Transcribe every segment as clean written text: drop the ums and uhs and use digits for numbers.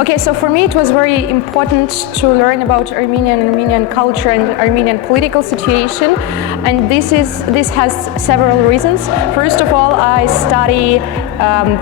Okay, so for me it was very important to learn about Armenian culture and Armenian political situation, and this has several reasons. First of all, I study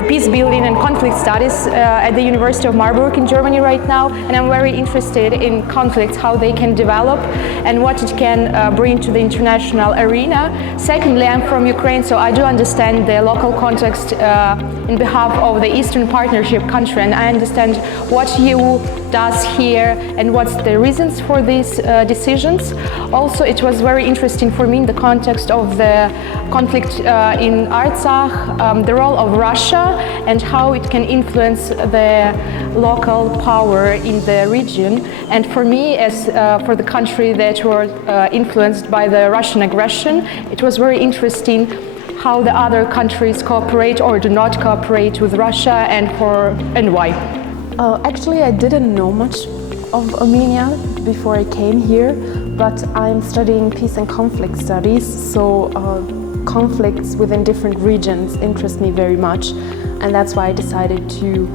peace building and conflict studies at the University of Marburg in Germany right now, and I'm very interested in conflicts, how they can develop and what it can bring to the international arena. Secondly, I'm from Ukraine, so I do understand the local context in behalf of the Eastern Partnership country, and I understand what EU does here and what's the reasons for these decisions. Also, it was very interesting for me in the context of the conflict in Artsakh, the role of Russia and how it can influence the local power in the region. And for me, as for the country that were influenced by the Russian aggression, it was very interesting how the other countries cooperate or do not cooperate with Russia and why. Actually, I didn't know much of Armenia before I came here, but I'm studying peace and conflict studies, so conflicts within different regions interest me very much, and that's why I decided to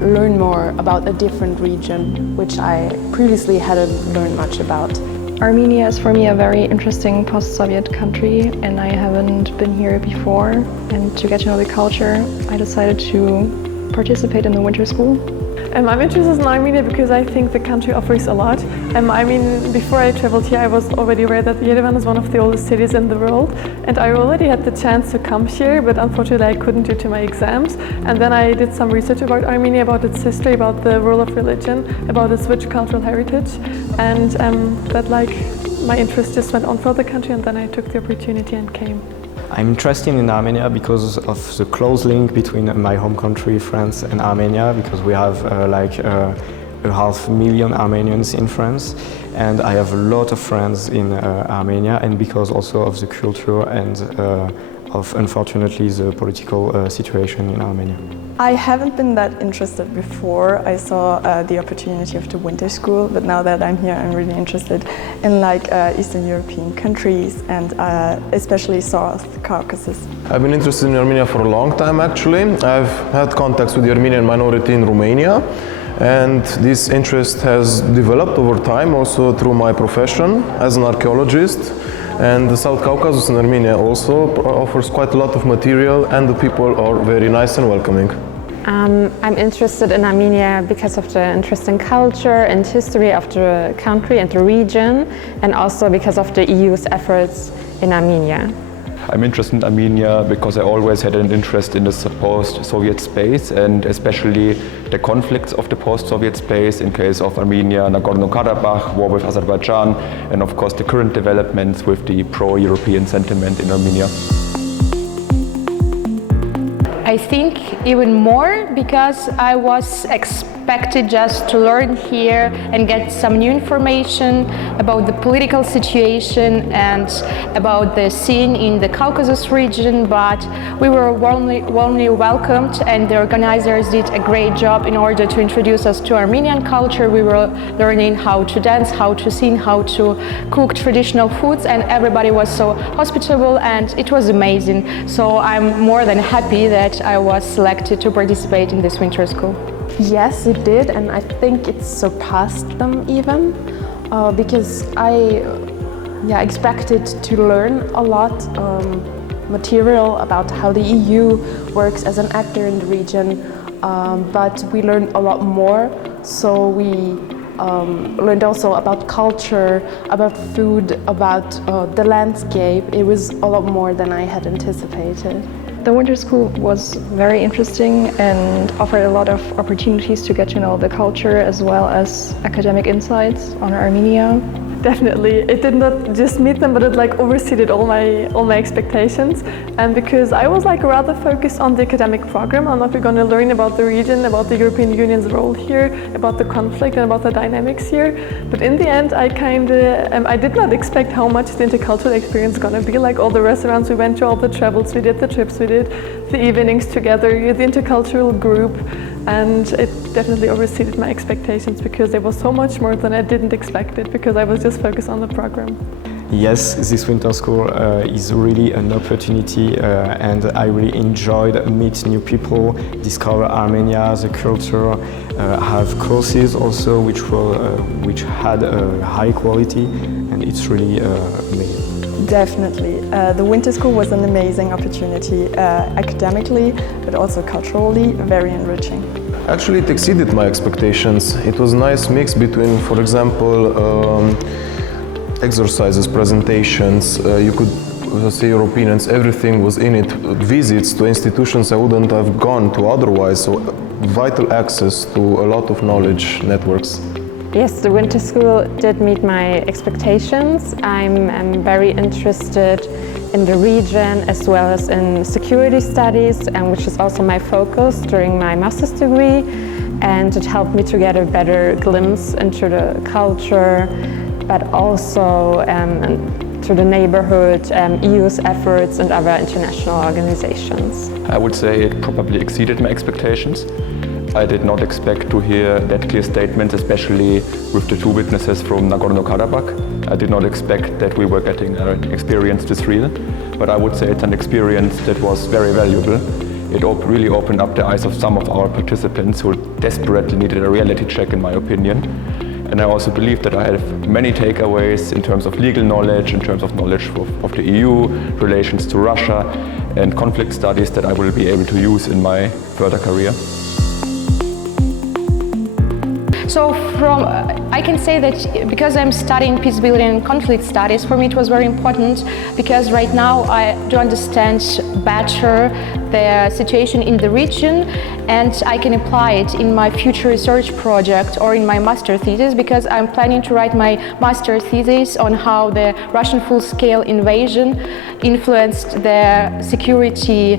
learn more about a different region, which I previously hadn't learned much about. Armenia is for me a very interesting post-Soviet country, and I haven't been here before. And to get to know the culture, I decided to participate in the winter school. I'm interested in Armenia because I think the country offers a lot. Before I traveled here, I was already aware that Yerevan is one of the oldest cities in the world, and I already had the chance to come here, but unfortunately I couldn't due to my exams. And then I did some research about Armenia, about its history, about the role of religion, about its rich cultural heritage, and my interest just went on for the country, and then I took the opportunity and came. I'm interested in Armenia because of the close link between my home country, France, and Armenia, because we have a 500,000 Armenians in France, and I have a lot of friends in Armenia, and because also of the culture and of, unfortunately, the political situation in Armenia. I haven't been that interested before. I saw the opportunity of the winter school, but now that I'm here, I'm really interested in Eastern European countries and especially South Caucasus. I've been interested in Armenia for a long time, actually. I've had contacts with the Armenian minority in Romania, and this interest has developed over time also through my profession as an archaeologist. And the South Caucasus in Armenia also offers quite a lot of material, and the people are very nice and welcoming. I'm interested in Armenia because of the interesting culture and history of the country and the region, and also because of the EU's efforts in Armenia. I'm interested in Armenia because I always had an interest in the post-Soviet space, and especially the conflicts of the post-Soviet space in case of Armenia, Nagorno-Karabakh, war with Azerbaijan, and of course the current developments with the pro-European sentiment in Armenia. I think even more because I was expected just to learn here and get some new information about the political situation and about the scene in the Caucasus region, but we were warmly welcomed, and the organizers did a great job in order to introduce us to Armenian culture. We were learning how to dance, how to sing, how to cook traditional foods, and everybody was so hospitable, and it was amazing. So I'm more than happy that I was selected to participate in this winter school. Yes, it did, and I think it surpassed them even, because I expected to learn a lot material about how the EU works as an actor in the region, but we learned a lot more. So we learned also about culture, about food, about the landscape. It was a lot more than I had anticipated. The winter school was very interesting and offered a lot of opportunities to get to know the culture as well as academic insights on Armenia. Definitely, it did not just meet them, but it overseeded all my expectations. And because I was rather focused on the academic program, on what we're going to learn about the region, about the European Union's role here, about the conflict and about the dynamics here. But in the end, I did not expect how much the intercultural experience is going to be. All the restaurants we went to, all the travels we did, the trips we did, the evenings together, the intercultural group. And it definitely overseeded my expectations because there was so much more than I didn't expect it, because I was just focused on the program. Yes, this winter school is really an opportunity and I really enjoyed meet new people, discover Armenia, the culture, have courses also which had a high quality, and it's really amazing. Definitely. The winter school was an amazing opportunity, academically but also culturally very enriching. Actually, it exceeded my expectations. It was a nice mix between, for example, exercises, presentations, you could say Europeans, everything was in it, visits to institutions I wouldn't have gone to otherwise, so vital access to a lot of knowledge networks. Yes, the winter school did meet my expectations. I'm very interested in the region as well as in security studies, and which is also my focus during my master's degree, and it helped me to get a better glimpse into the culture, but also to the neighborhood, EU's efforts and other international organizations. I would say it probably exceeded my expectations. I did not expect to hear that clear statements, especially with the two witnesses from Nagorno-Karabakh. I did not expect that we were getting an experience this real, but I would say it's an experience that was very valuable. It really opened up the eyes of some of our participants who desperately needed a reality check, in my opinion. And I also believe that I have many takeaways in terms of legal knowledge, in terms of knowledge of the EU, relations to Russia, and conflict studies that I will be able to use in my further career. So I can say that because I'm studying peace building and conflict studies, for me it was very important because right now I do understand better the situation in the region, and I can apply it in my future research project or in my master thesis, because I'm planning to write my master thesis on how the Russian full-scale invasion influenced the security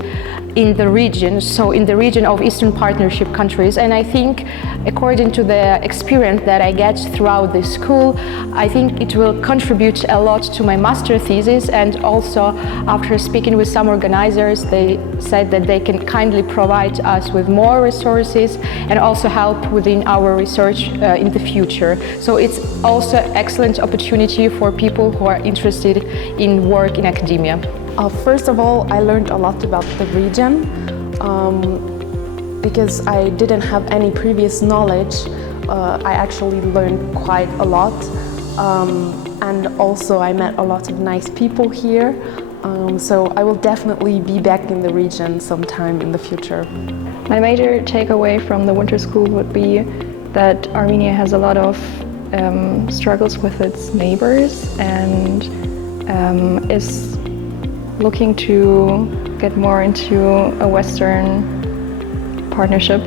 in the region, so in the region of Eastern Partnership countries. And I think, according to the experience that I get throughout this school, I think it will contribute a lot to my master thesis. And also, after speaking with some organizers, they said that they can kindly provide us with more resources and also help within our research in the future. So it's also an excellent opportunity for people who are interested in work in academia. First of all, I learned a lot about the region because I didn't have any previous knowledge. I actually learned quite a lot, and also I met a lot of nice people here. So I will definitely be back in the region sometime in the future. My major takeaway from the winter school would be that Armenia has a lot of struggles with its neighbors and is looking to get more into a Western partnership.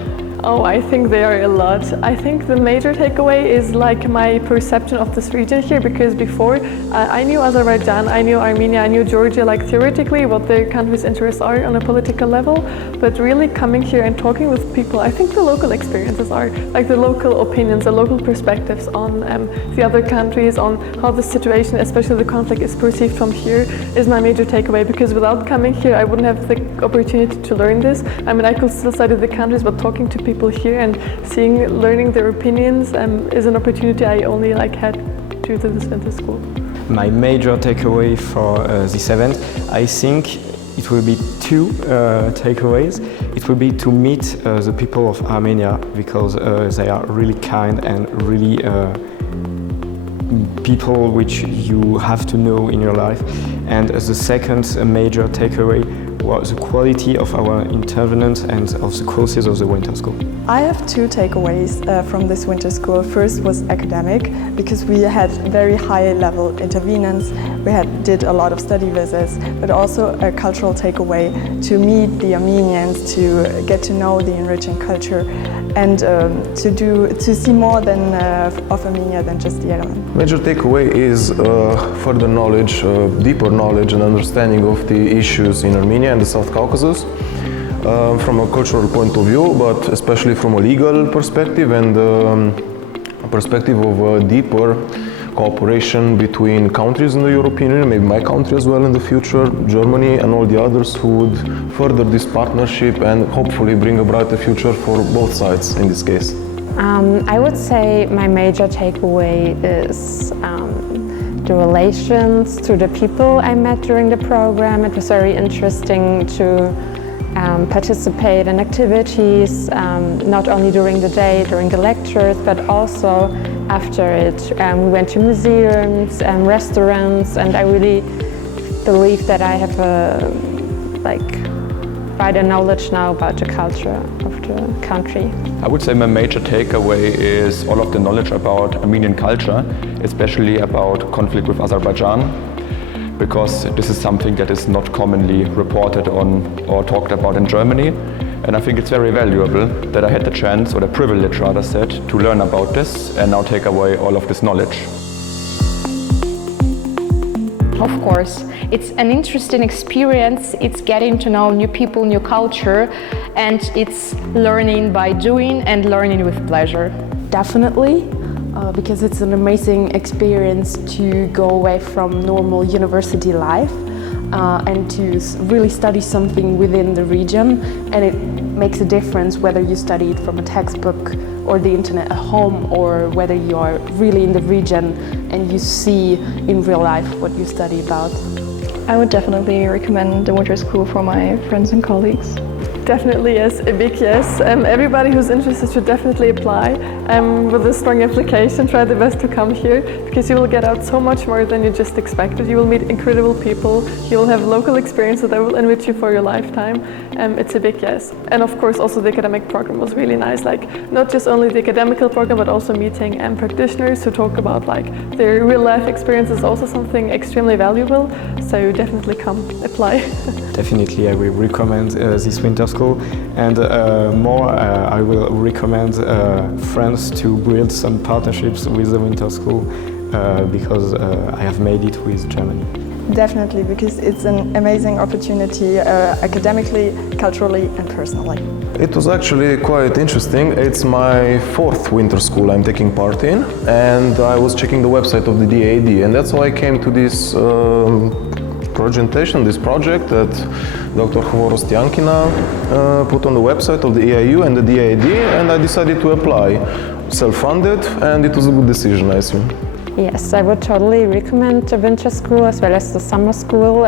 Oh, I think there are a lot. I think the major takeaway is like my perception of this region here, because before I knew Azerbaijan, I knew Armenia, I knew Georgia, like theoretically what their country's interests are on a political level, but really coming here and talking with people, I think the local experiences are, like the local opinions, the local perspectives on the other countries, on how the situation, especially the conflict, is perceived from here, is my major takeaway, because without coming here I wouldn't have the opportunity to learn this. I mean, I could still study the countries, but talking to people here and learning their opinions is an opportunity I only had due to this winter school. My major takeaway for this event, I think it will be two takeaways. It will be to meet the people of Armenia, because they are really kind and really people which you have to know in your life. And the second major takeaway was the quality of our intervenants and of the courses of the winter school. I have two takeaways from this winter school. First was academic, because we had very high level intervenants, we did a lot of study visits, but also a cultural takeaway to meet the Armenians, to get to know the enriching culture, and to see more than of Armenia than just Yerevan. Major takeaway is further knowledge, deeper knowledge and understanding of the issues in Armenia and the South Caucasus. From a cultural point of view, but especially from a legal perspective and a perspective of a deeper cooperation between countries in the European Union, maybe my country as well in the future, Germany and all the others, who would further this partnership and hopefully bring a brighter future for both sides in this case. I would say my major takeaway is the relations to the people I met during the program. It was very interesting to participate in activities, not only during the day, during the lectures, but also after it. We went to museums and restaurants, and I really believe that I have quite a knowledge now about the culture of the country. I would say my major takeaway is all of the knowledge about Armenian culture, especially about conflict with Azerbaijan, because this is something that is not commonly reported on or talked about in Germany. And I think it's very valuable that I had the chance, or the privilege rather said, to learn about this and now take away all of this knowledge. Of course, it's an interesting experience. It's getting to know new people, new culture, and it's learning by doing and learning with pleasure. Definitely, because it's an amazing experience to go away from normal university life and to really study something within the region, and it makes a difference whether you study it from a textbook or the internet at home, or whether you are really in the region and you see in real life what you study about. I would definitely recommend the winter school for my friends and colleagues. Definitely yes, a big yes. Everybody who's interested should definitely apply with a strong application. Try the best to come here, because you will get out so much more than you just expected. You will meet incredible people, you will have local experiences that will enrich you for your lifetime. It's a big yes. And of course also the academic program was really nice, like not just only the academical program but also meeting practitioners who talk about like their real life experience is also something extremely valuable. So definitely come apply. Definitely I will recommend this winter school, and I will recommend friends to build some partnerships with the winter school because I have made it with Germany. Definitely, because it's an amazing opportunity academically, culturally and personally. It was actually quite interesting. It's my 4th winter school I'm taking part in, and I was checking the website of the DAAD, and that's how I came to this presentation, this project that Dr. Hvorostiankina put on the website of the EIU and the DAAD, and I decided to apply. Self-funded, and it was a good decision, I assume. Yes, I would totally recommend the winter school as well as the summer school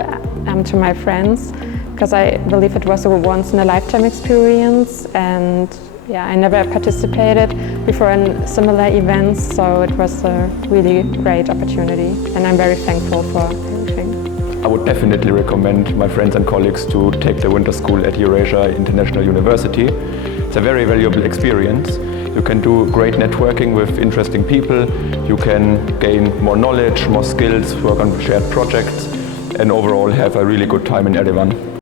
to my friends, because I believe it was a once-in-a-lifetime experience, and yeah, I never participated before in similar events, so it was a really great opportunity, and I'm very thankful for everything. I would definitely recommend my friends and colleagues to take the winter school at EURASIA International University. It's a very valuable experience. You can do great networking with interesting people, you can gain more knowledge, more skills, work on shared projects, and overall have a really good time in Yerevan.